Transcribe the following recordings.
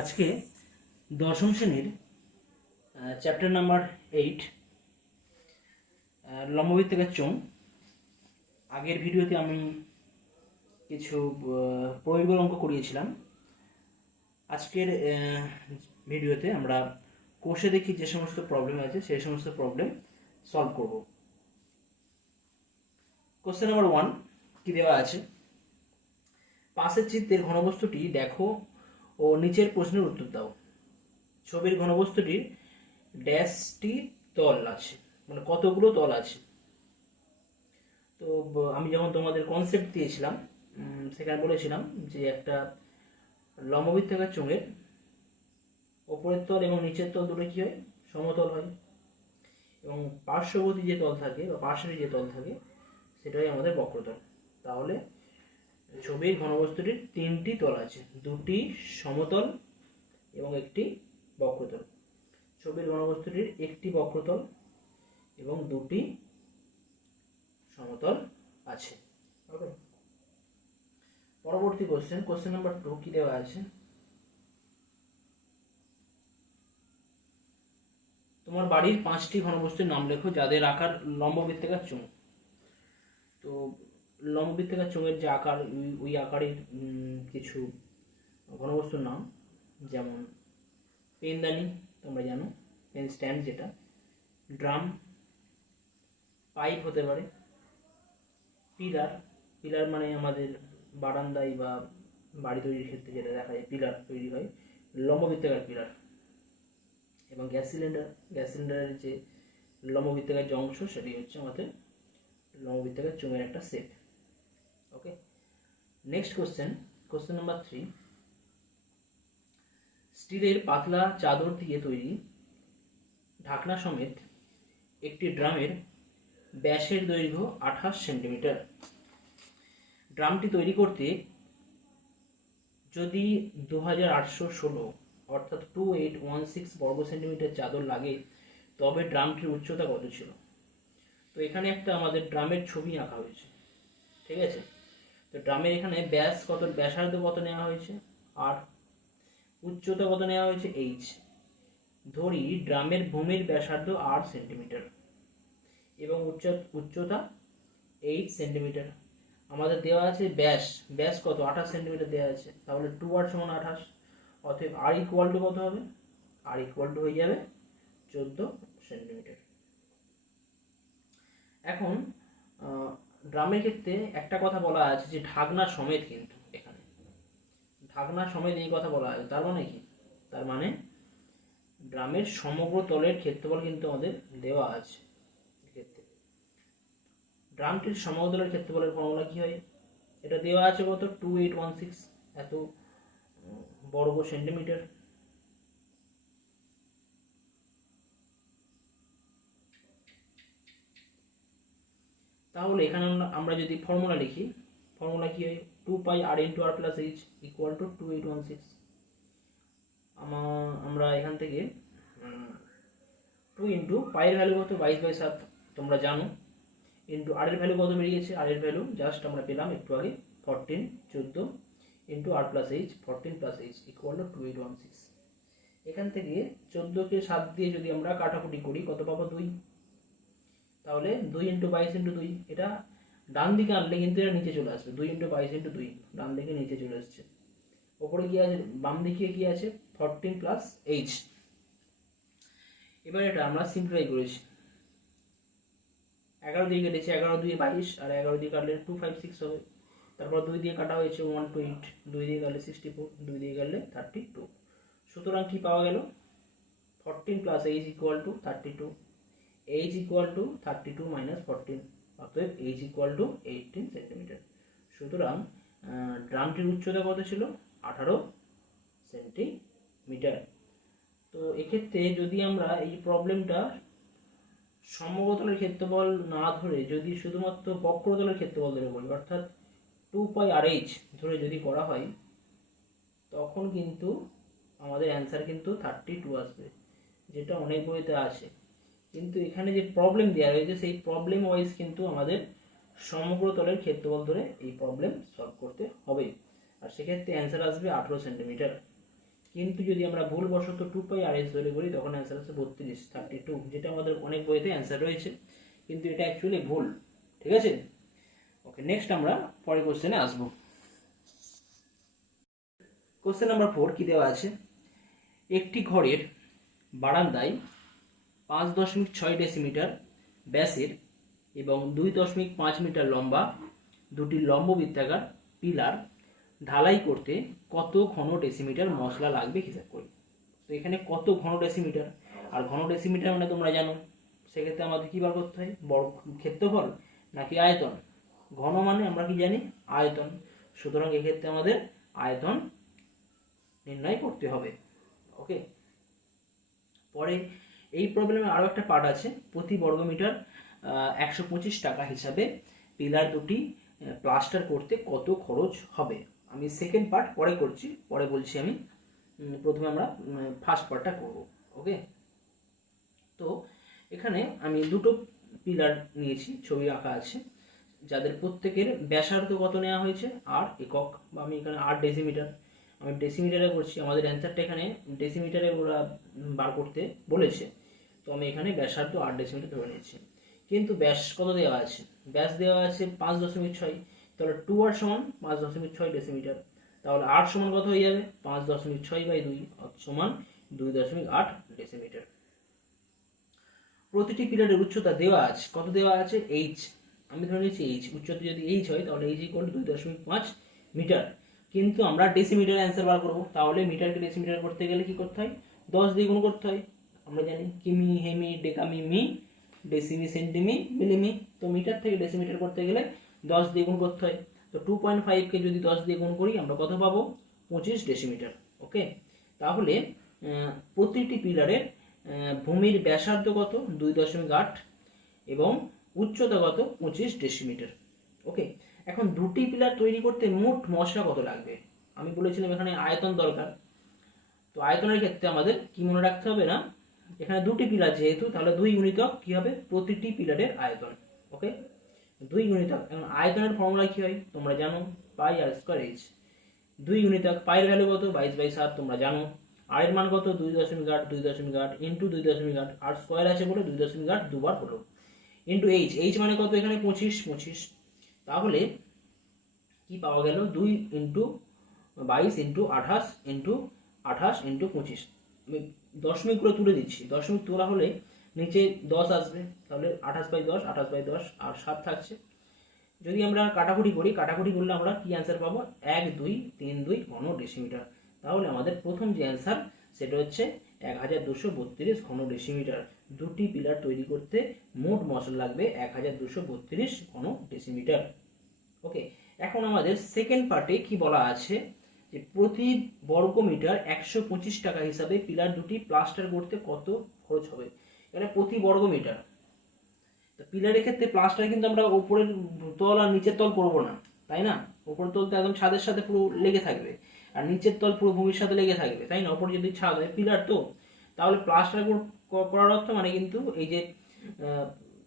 আজকে দশম শ্রেণীর চ্যাপ্টার নাম্বার 8 লম্ববৃত্তাকার চোঙ। আগের ভিডিওতে আমি কিছু প্রয়োগের অঙ্ক করিয়েছিলাম। আজকের ভিডিওতে আমরা কোষে দেখি যে সমস্ত প্রবলেম আছে সেই সমস্ত প্রবলেম সলভ করব। কোশ্চেন নাম্বার 1 কি দেওয়া আছে, পাশের চিত্রের ঘনবস্তুটি দেখো ও নিচের প্রশ্নের উত্তর দাও। ছবির ঘনবস্তুটির ড্যাশটি তল আছে, মানে কতগুলো তল আছে। তো আমি যখন তোমাদের কনসেপ্ট দিয়েছিলাম সেখানে বলেছিলাম যে একটা লম্ববৃত্তাকার চোঙের ওপরের তল এবং নিচের তল দুটো কী হয়, সমতল হয়, এবং পার্শ্ববর্তী যে তল থাকে বা পাশের যে তল থাকে সেটাই আমাদের বক্রতল। তাহলে ছবির ঘনবস্তুটির তিনটি তল আছে, দুটি সমতল এবং একটি বক্রতল। ছবির ঘনবস্তুটির একটি বক্রতল এবং দুটি সমতল আছে। ওকে, পরবর্তী কোশ্চেন নাম্বার 2 কি দেওয়া আছে, তোমার বাড়ির 5টি ঘনবস্তুর নাম লেখো যাদের আকার লম্ববৃত্তাকার চোঙ। তো লম্ববৃত্তাকার চোঙের যে আকার, ওই আকারের কিছু ঘনবস্তুর নাম, যেমন পেনদানি, তোমরা জানো পেন স্ট্যান্ড যেটা, ড্রাম, পাইপ হতে পারে, পিলার মানে আমাদের বারান্দায় বা বাড়ি তৈরির ক্ষেত্রে যেটা দেখা যায় পিলার তৈরি হয়, লম্ববৃত্তাকার পিলার, এবং গ্যাস সিলিন্ডারের যে লম্ববৃত্তাকার যে অংশ সেটি হচ্ছে আমাদের লম্ববৃত্তাকার চোঙের একটা শেপ। ওকে, নেক্সট কোশ্চেন নাম্বার 3, স্টিলের পাতলা চাদর দিয়ে তৈরি ঢাকনা সমেত একটি ড্রামের ব্যাসের দৈর্ঘ্য 28 সেন্টিমিটার। ড্রামটি তৈরি করতে যদি 2816 অর্থাৎ 2816 বর্গ সেন্টিমিটার চাদর লাগে, তবে ড্রামটির উচ্চতা কত ছিল? তো এখানে একটা আমাদের ড্রামের ছবি আঁকা হয়েছে, ঠিক আছে। তো ড্রামের এখানে ব্যাসার্ধ কত নেওয়া হয়েছে, আর উচ্চতা কত নেওয়া হয়েছে, এইচ। ধরি ড্রামের ভূমির ব্যাসার্ধ 8 সেন্টিমিটার এবং উচ্চতা 8 সেন্টিমিটার। আমাদের দেওয়া আছে ব্যাস কত, 28 সেন্টিমিটার দেওয়া আছে, তাহলে 2r সমান 28, অতএব আর ইকুয়াল টু কত হবে, আর ইকুয়াল টু হয়ে যাবে 14 সেন্টিমিটার। এখন ড্রামের ক্ষেত্রে একটা কথা বলা আছে যে ঢাকনা সমেত, কিন্তু এখানে ঢাকনা সমেত এই কথা বলা আছে, তার মানে কি, তার মানে ড্রামের সমগ্র তলের ক্ষেত্রফল কিন্তু আমাদের দেওয়া আছে। ক্ষেত্রে ড্রামটির সমগ্র তলের ক্ষেত্রফলের ফর্মুলা কি হয়, এটা দেওয়া আছে কত, 2816 এত বর্গ সেন্টিমিটার। তাহলে এখানে আমরা যদি ফর্মুলা লিখি, ফর্মুলা কি হয়, 2 pi r into R plus H equal to 2816। আমরা এখান থেকে 2 ইন্টু পাইয়ের ভ্যালু কত, 22/7 তোমরা জানো, ইন্টু আর এর ভ্যালু কত বেরিয়েছে, আর এর ভ্যালু জাস্ট আমরা পেলাম একটু আগে 14, 14 into R plus H 14 plus H equal to 2816। এখান থেকে 14কে 7 দিয়ে যদি আমরা কাটাকুটি করি কত পাবো, 2। তাহলে 2 ইন্টু 22 ইন্টু 2, এটা ডান দিকে আনলে কিন্তু এটা নিচে চলে আসবে, 2 ইন্টু 22 ইন্টু 2 ডান দিকে নিচে চলে আসছে, ওপরে কি আছে, বাম দিকে কি আছে, 14 প্লাস এইচ। এবার এটা আমরা সিম্পলিফাই করেছি, 11 দিয়ে কেটেছি, 11 2 22 আর 11 দিয়ে কাটলে 256 হবে। তারপর 2 দিয়ে কাটা হয়েছে 128, 2 দিয়ে কাটলে 64, 2 দিয়ে কাটলে 32। সুতরাং কি পাওয়া গেল, 14 plus H equal two 32, H equal two 32 minus 14, অতএব এইচ ইকুয়াল টু 18 সেন্টিমিটার। সুতরাং ড্রামটির উচ্চতা কত ছিল, 18 সেন্টিমিটার। তো এক্ষেত্রে যদি আমরা এই প্রবলেমটা সমগ্রতলের ক্ষেত্রফল না ধরে যদি শুধুমাত্র বক্রতলের ক্ষেত্রফল ধরে করি, অর্থাৎ 2 পাই আর এইচ ধরে যদি করা হয়, তখন কিন্তু আমাদের অ্যান্সার কিন্তু 32 আসবে, যেটা অনেক বইতে আছে। কিন্তু এখানে যে প্রবলেম দেওয়া রয়েছে সেই প্রবলেম ওয়াইজ কিন্তু আমাদের সমগ্র তলের ক্ষেত্রফল ধরে এই প্রবলেম সলভ করতে হবে, আর সেক্ষেত্রে অ্যান্সার আসবে 18 সেন্টিমিটার। কিন্তু যদি আমরা ভুলবশত 2πrs ধরে করি তখন অ্যান্সার হচ্ছে 32, যেটা আমাদের অনেক বইতে অ্যান্সার রয়েছে, কিন্তু এটা অ্যাকচুয়ালি ভুল। ঠিক আছে, ওকে, নেক্সট আমরা পরের কোশ্চেনে আসবো। কোশ্চেন নাম্বার 4 কি দেওয়া আছে, একটি ঘরের বারান্দায় 5.6 ডেসিমিটার ব্যাসের এবং 2.5 মিটার লম্বা দুটি লম্ব বৃত্তাকার পিলার ঢালাই করতে কত ঘন ডেসিমিটার মশলা লাগবে হিসাব করি। তো এখানে কত ঘন ডেসিমিটার, আর ঘন ডেসিমিটার মানে তোমরা জানো, সেক্ষেত্রে আমাদের কী বার করতে হয়, বর্গ ক্ষেত্রফল নাকি আয়তন। ঘন মানে আমরা কি জানি, আয়তন, সুতরাং এক্ষেত্রে আমাদের আয়তন নির্ণয় করতে হবে। ওকে, পরে এই প্রবলেমে আরও একটা পার্ট আছে, প্রতি বর্গমিটার 125 টাকা হিসাবে পিলার দুটি প্লাস্টার করতে কত খরচ হবে। আমি সেকেন্ড পার্ট পরে করছি, পরে বলছি আমি, প্রথমে আমরা ফার্স্ট পার্টটা করব। ওকে, তো এখানে আমি দুটো পিলার নিয়েছি, ছবি আঁকা আছে, যাদের প্রত্যেকের ব্যাসার্ধ কত নেওয়া হয়েছে, আর একক, বা আমি এখানে 8 ডেসিমিটার, আমি ডেসিমিটারে করছি, আমাদের অ্যান্সারটা এখানে ডেসিমিটারে ওরা বার করতে বলেছে, তো আমি এখানে ব্যাসার্ধ 8 ডেসিমিটার ধরে নিয়েছি। কিন্তু ব্যাস কত দেওয়া আছে, ব্যাস দেওয়া আছে 5.6, তাহলে 2r সমান 5.6 ডেসিমিটার, তাহলে 8 সমান কত হয়ে যাবে, 5.6/2 সমান 2.8 ডেসিমিটার। প্রতিটি পিলারের উচ্চতা দেওয়া আছে, কত দেওয়া আছে, h, আমি ধরে নিচ্ছি h, উচ্চতা যদি h হয় তাহলে h = 2.5 মিটার, কিন্তু আমরা ডেসিমিটার অ্যান্সার বার করবো, তাহলে মিটারকে ডেসিমিটার করতে গেলে কি করতে হয়, 10 দিয়ে গুণ করতে হয়। আমরা জানি কিমি, হেমি, ডেকামি, মি, ডেসিমি, সেন্টিমি, মিলিমি, তো মিটার থেকে ডেসিমিটার করতে গেলে 10 দিয়ে গুণ করতে হয়। তো 2.5কে যদি 10 দিয়ে গুণ করি আমরা কত পাবো, 25 ডেসিমিটার। ওকে, তাহলে প্রতিটি পিলারের ভূমির ব্যাসার্ধ কত, 2.8 এবং উচ্চতা কত, 25 ডেসিমিটার। ওকে, এখন দুটি পিলার তৈরি করতে মোট মশলা কত লাগবে, আমি বলেছিলাম এখানে আয়তন দরকার, তো আয়তনের ক্ষেত্রে আমাদের কি মনে রাখতে হবে না, এখানে দুটি পিলার যেহেতু, তাহলে 2 গুণিতক কি হবে, প্রতিটি পিলারের আয়তন। ওকে, 2 গুণিতক, এখন আয়তনের ফর্মুলা কি হয় তোমরা জানো, πr²h, 2 গুণিতক পায়ের ভ্যালু কত, 22/7 তোমরা জানো, আর এর মান কত, 2.8 ইন্টু 2.8, আর স্কোয়ার আছে বলে 2.8 দুবার হলো, ইন্টু h মানে কত, এখানে 25, তাহলে কি পাওয়া গেল, 2 ইন্টু 22 ইন্টু 28 ইন্টু 28 ইন্টু 25, আমি দশমিকগুলো তুলে দিচ্ছি, দশমিক তোলা হলে নিচে 10 আসবে, তাহলে 28/10 আর 7 থাকছে। যদি আমরা কাটাকুটি করি, কাটাকুটি করলে আমরা কি অ্যান্সার পাবো, 1, 2, 3, 2 ঘন ডেসিমিটার। তাহলে আমাদের প্রথম যে অ্যান্সার সেটা হচ্ছে 1232 ঘন ডেসিমিটার। দুটি পিলার তৈরি করতে মোট মশলা লাগবে 1232 ঘন ডেসিমিটার। ওকে, এখন আমাদের সেকেন্ড পার্টে কি বলা আছে, যে প্রতি বর্গমিটার 125 টাকা হিসাবে পিলার দুটি প্লাস্টার করতে কত খরচ হবে। এখানে প্রতি বর্গমিটার, তো পিলারের ক্ষেত্রে প্লাস্টার কিন্তু আমরা উপরের তল আর নিচের তল করবো না, তাই না, উপরের তল তো একদম ছাদের সাথে পুরো লেগে থাকবে, আর নিচের তল পুরো ভূমির সাথে লেগে থাকবে, তাই না, উপরে যদি ছাদ হয় পিলার, তো তাহলে প্লাস্টার করার অর্থ মানে কিন্তু এই যে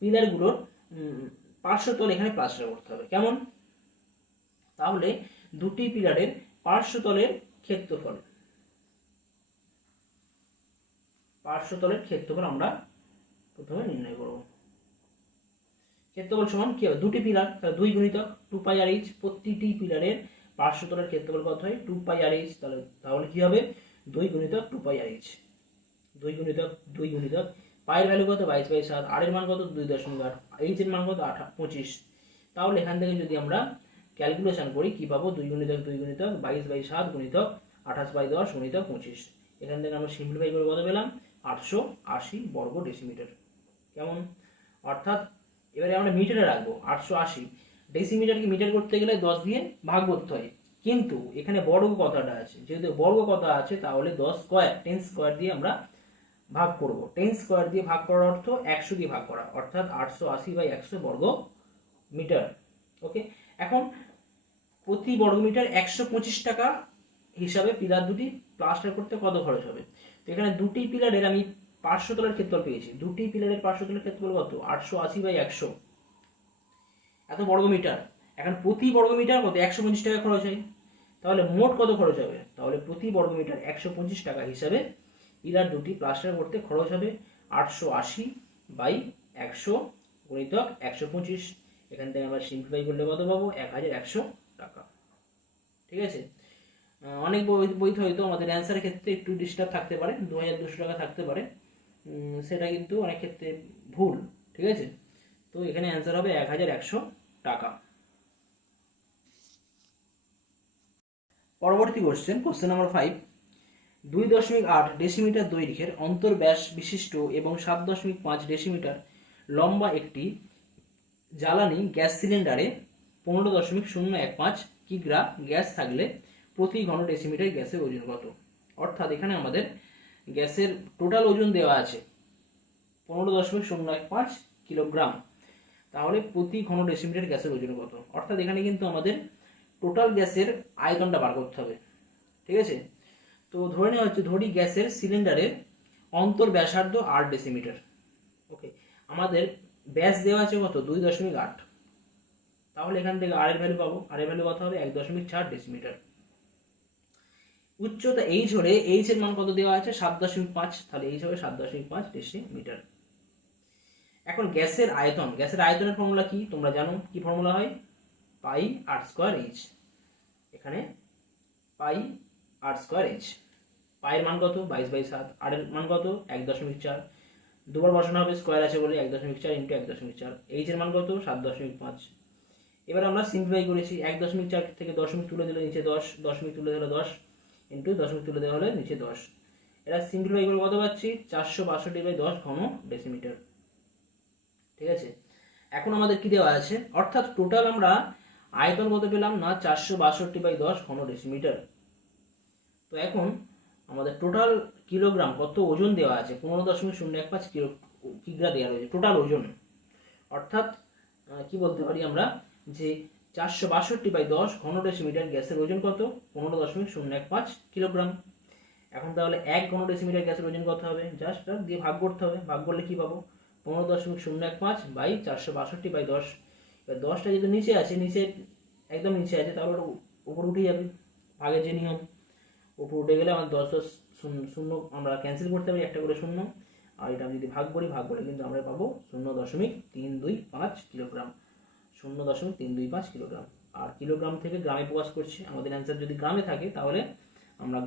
পিলারগুলোর পার্শ্বতল এখানে প্লাস্টার করতে হবে। কেমন, তাহলে দুটি পিলারের পার্শ্বতলের ক্ষেত্রফল, আমরা প্রথমে নির্ণয় করব। ক্ষেত্রফল সমান কি হবে, দুটি পিলার, 2 গুণিতক 2πr/h, প্রতিটি পিলারের পার্শ্বতলের ক্ষেত্রফল কত হয়, 2πr/h, তাহলে কি হবে, 2 গুণিতক 2πr/h, 2 গুণিতক পায়ের ভ্যালু কত, 22/7, আর এর মান কত, 2.8, h এর মান কত, 25। তাহলে এখান থেকে যদি আমরা ক্যালকুলেশন করি কি পাবো, 2 গুণিতক 22/7 গুণিতক 28/10 গুণিতক 25, এখান থেকে আমরা সিম্পলিফাই করে কত পেলাম, 880 বর্গ ডেসিমিটার। কেমন, অর্থাৎ এবারে আমরা মিটারে রাখবো 880, ডেসিমিটারকে মিটার করতে গেলে 10 দিয়ে ভাগ করতে হয়, কিন্তু এখানে বর্গ কথাটা আছে, যেহেতু বর্গ কথা আছে তাহলে 10 স্কোয়ার 10 স্কোয়ার দিয়ে আমরা ভাগ করব, 10 স্কোয়ার দিয়ে ভাগ করার অর্থ 100 দিয়ে ভাগ করা, অর্থাৎ 880/100 বর্গ মিটার। ওকে, এখন প্রতি বর্গমিটার 125 টাকা হিসাবে পিলার দুটি প্লাস্টার করতে কত খরচ হবে। তো এখানে দুটি পিলারের আমি পার্শ্বতলের ক্ষেত্রফল পেয়েছি, দুটি পিলারের পার্শ্বতলের ক্ষেত্রফল কত, 880/100 এত বর্গমিটার। এখন প্রতি বর্গমিটার কত, 125 টাকা খরচ হয়, তাহলে মোট কত খরচ হবে? তাহলে প্রতি বর্গমিটার 125 টাকা হিসাবে পিলার দুটি প্লাস্টার করতে খরচ হবে 880 বাই 100 গুণিতক 125। এখান থেকে আমরা সিম্পলিফাই করলে কত পাবো? 1100 টাকা। ঠিক আছে, অনেক বইতে হয়তো আমাদের অ্যান্সারের ক্ষেত্রে একটু ডিস্টার্ব থাকতে পারে, 2200 টাকা থাকতে পারে, সেটা কিন্তু অনেক ক্ষেত্রে ভুল। ঠিক আছে, তো এখানে অ্যান্সার হবে 1100 টাকা। পরবর্তী কোশ্চেন নাম্বার 5, 2.8 ডেসিমিটার দৈর্ঘ্যের অন্তর্ব্যাস বিশিষ্ট এবং 7.5 ডেসিমিটার লম্বা একটি জ্বালানি গ্যাস সিলিন্ডারে 15.015 কিগ্রা গ্যাস থাকলে প্রতি ঘন ডেসিমিটার গ্যাসের ওজন কত? অর্থাৎ এখানে আমাদের গ্যাসের টোটাল ওজন দেওয়া আছে 15.015 কিলোগ্রাম, তাহলে প্রতি ঘন ডেসিমিটার গ্যাসের ওজন কত? অর্থাৎ এখানে কিন্তু আমাদের টোটাল গ্যাসের আয়তনটা বার করতে হবে। ঠিক আছে, তো ধরে নেওয়া হচ্ছে, ধরি গ্যাসের সিলিন্ডারের অন্তর ব্যাসার্ধ 8 ডেসিমিটার। ওকে, আমাদের ব্যাস দেওয়া আছে কত? 2.8। তাহলে এখান থেকে আর এর ভ্যালু পাবো, আর এর ভ্যালু কত হবে? 1.4 ডেসিমিটার। উচ্চতা এইচ হলে এইচ এর মান কত দেওয়া আছে? 7.5, তাহলে এইচ হবে 7.5 ডেসিমিটার। এখন গ্যাসের আয়তনের ফর্মুলা কি তোমরা জানো? কি ফর্মুলা হয়? পাই আর স্কোয়ার এইচ। এখানে পাই আর স্কোয়ার এইচ। পায়ের মান কত? 22/7। আর এর মান কত? 1.4। দুবার বসানো হবে, স্কোয়ার আছে বলে 1.4 ইন্টু 1.4। এইচ এর মান কত? 7.5। এবার আমরা সিম্পলিফাই করেছি, 1.4 থেকে দশমিক তুলে দিলে নিচে 10, দশমিক তুলে দিলে 10 ইন্টু দশমিক তুলে দেওয়া হলে নিচে 10। এটা সিম্পলিফাই করে কত পাচ্ছি? 462/10 ঘন ডেসিমিটার। ঠিক আছে, এখন আমাদের কি দেওয়া আছে? অর্থাৎ টোটাল আমরা আয়তন কত পেলাম না? 462/10 ঘন ডেসিমিটার। তো এখন আমাদের টোটাল কিলোগ্রাম কত ওজন দেওয়া আছে? 15.015 কিগ্রা দেওয়া রয়েছে টোটাল ওজন। অর্থাৎ কি বলতে পারি আমরা যে 462/10 ঘন ডেসিমিটার গ্যাসের ওজন কত? 15.015 কিলোগ্রাম। এখন তাহলে 1 ঘন ডেসিমিটার গ্যাসের ওজন কত হবে? জাস্ট দিয়ে ভাগ করতে হবে, ভাগ করলে কি পাবো? 15.015 বাই 462/10। এবার 10টা যেহেতু নিচে আছে, একদম নিচে আছে, তাহলে ওটা উপর উঠে যাবে, ভাগের যে নিয়ম, উপর উঠে গেলে আমাদের 10 শূন্য আমরা ক্যান্সেল করতে পারি, একটা করে শূন্য, আর এটা আমি যদি ভাগ করে কিন্তু আমরা পাবো 0.325 কিলোগ্রাম। 0.325 কিলোগ্রাম। আর কিলোগ্রাম থেকে গ্রামে প্রকাশ করছি, আমাদের অ্যান্সার যদি গ্রামে থাকে তাহলে আমরা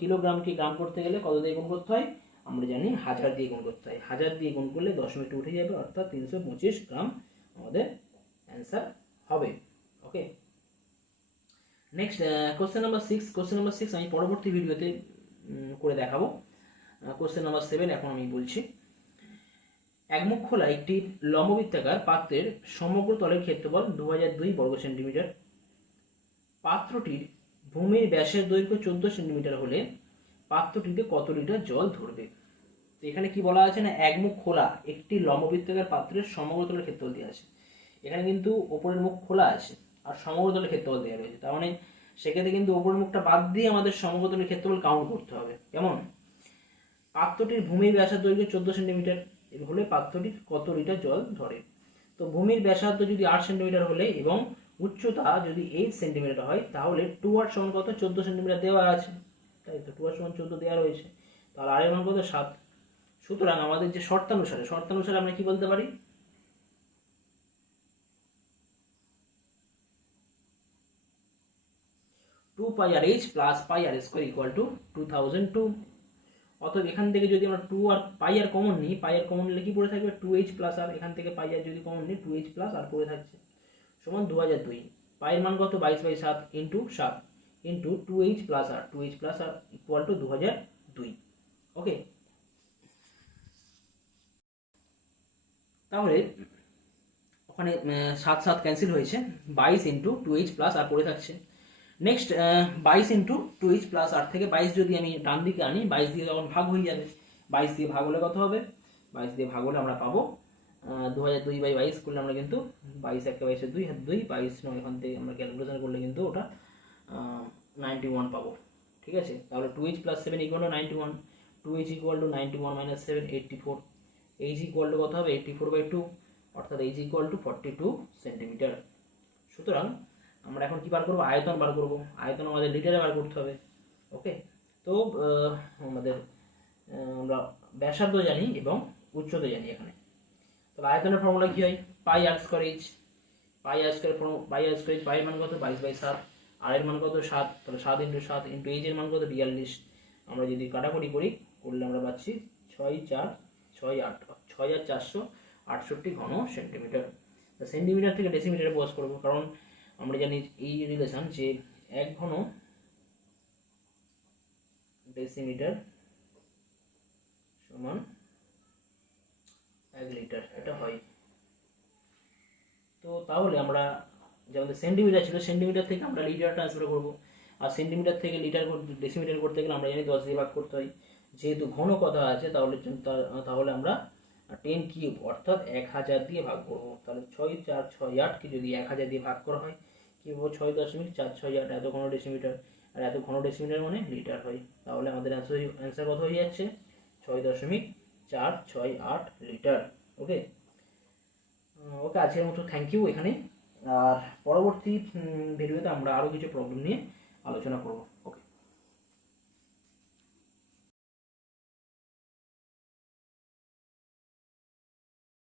কিলোগ্রামকে গ্রাম করতে গেলে কত দিয়ে গুণ করতে হয়? আমরা জানি 1000 দিয়ে গুণ করতে হয়। 1000 দিয়ে গুণ করলে দশমিকটা উঠে যাবে, অর্থাৎ 325 গ্রাম আমাদের অ্যান্সার হবে। ওকে, নেক্সট কোশ্চেন নাম্বার 6 আমি পরবর্তী ভিডিওতে করে দেখাবো। কোশ্চেন নাম্বার 7 এখন আমি বলছি। একমুখ খোলা একটি লম্ববৃত্তাকার পাত্রের সমগ্র তলের ক্ষেত্রফল 2002 বর্গ সেন্টিমিটার। পাত্রটির ভূমির ব্যাসের দৈর্ঘ্য 14 সেন্টিমিটার হলে পাত্রটিতে কত লিটার জল ধরবে? তো এখানে কি বলা আছে না, একমুখ খোলা একটি লম্ববৃত্তাকার পাত্রের সমগ্র তলের ক্ষেত্রফল দেওয়া আছে। এখানে কিন্তু ওপরের মুখ খোলা আছে আর সমগ্র তলের ক্ষেত্রফল দেওয়া রয়েছে, তার মানে সেক্ষেত্রে কিন্তু ওপরের মুখটা বাদ দিয়ে আমাদের সমগ্র তলের ক্ষেত্রফল কাউন্ট করতে হবে। কেমন? পাত্রটির ভূমির ব্যাসের দৈর্ঘ্য 14 সেন্টিমিটার হলে পাত্রটির কত লিটার জল ধরে? তো ভূমির ব্যাসার্ধ যদি 8 সেন্টিমিটার হলে এবং উচ্চতা যদি 8 সেন্টিমিটার হয়, তাহলে 2r সমান কত? 14 সেন্টিমিটার দেওয়া আছে, তাই তো 2r সমান 14 দেওয়া রয়েছে, তাহলে আর এর মান কত? 7। সুতরাং আমাদের যে শর্তানুসারে আমরা কি বলতে পারি? Two pi R H plus pi R square equal to 2002। অতএব এখান থেকে যদি আমরা 2 আর পাই আর কমন নিই, পাই আর কমন নিলে কি পড়ে থাকবে? 2h প্লাস আর, এখান থেকে পাই আর যদি কমন নিই 2h প্লাস আর পড়ে থাকছে, সমান 2002। পাইয়ের মান কত? 22/7 into 7 into 2h plus R equal to 2002। Okay, তাহলে ওখানে 7 ক্যান্সেল হয়েছে, 22 ইন্টু 2h প্লাস আর পড়ে থাকছে। নেক্সট 22 ইন্টু 2h প্লাস আর থেকে 22 যদি আমি ডান দিকে আনি, 22 দিয়ে তখন ভাগ হয়ে যাবে। 22 দিয়ে ভাগ হলে কত হবে? 22 দিয়ে ভাগ হলে আমরা পাবো 2002/22 করলে আমরা কিন্তু 22 1 22 2 হাত 2 22 নয়, এখান থেকে আমরা ক্যালকুলেশন করলে কিন্তু ওটা 91 পাবো। ঠিক আছে, তাহলে 2h plus 7 equal to 91, 2h equal to 91 minus 7 84, h equal to কত হবে? 84/2, অর্থাৎ h ইকুয়াল টু 42 সেন্টিমিটার। সুতরাং আমরা এখন কি বার করবো, আয়তন বার করবো। আয়তন আমাদের লিটারে বার করতে হবে। ওকে, তো আমাদের আমরা ব্যাসার্ধ জানি এবং উচ্চতা জানি এখানে। তাহলে আয়তনের ফর্মুলা কি হয়, পাই আর স্কোয়ার এইচ। পাই আর স্কোয়ার পাইয়ের মান কত 22/7, আর এর মান কত 7, তাহলে 7 × 7 × এইচ এর মান কত 42। আমরা যদি কাটাকুটি করি করলে আমরা পাচ্ছি 6,468 ঘন সেন্টিমিটার। সেন্টিমিটার থেকে ডেসিমিটারে প্রকাশ করবো, কারণ আমরা জানি এই রিলেশন যে 1 ঘন ডেসিমিটার সমান 1 লিটার, এটা হয়। তো তাহলে আমরা যে আমাদের সেন্টিমিটার ছিল, সেন্টিমিটার থেকে আমরা লিটার ট্রান্সফার করবো, আর সেন্টিমিটার থেকে লিটার ডেসিমিটার করতে গেলে আমরা জানি 10 দিয়ে ভাগ করতে হয়। যেহেতু ঘন কথা আছে তাহলে আমরা 10 কিউব অর্থাৎ 1000 দিয়ে ভাগ করবো। তাহলে 6,468কে যদি 1000 দিয়ে ভাগ করা হয় কি বলবো, 6.468 এত ঘন ডেসিমিটার, আর এত ঘন ডেসিমিটার মানে লিটার হয়। তাহলে আমাদের অ্যান্সার কত হয়ে যাচ্ছে, 6.468 লিটার। ওকে, আজকের মতো থ্যাংক ইউ এখানে। আর পরবর্তী ভিডিওতে আমরা আরও কিছু প্রবলেম নিয়ে আলোচনা করব। ওকে।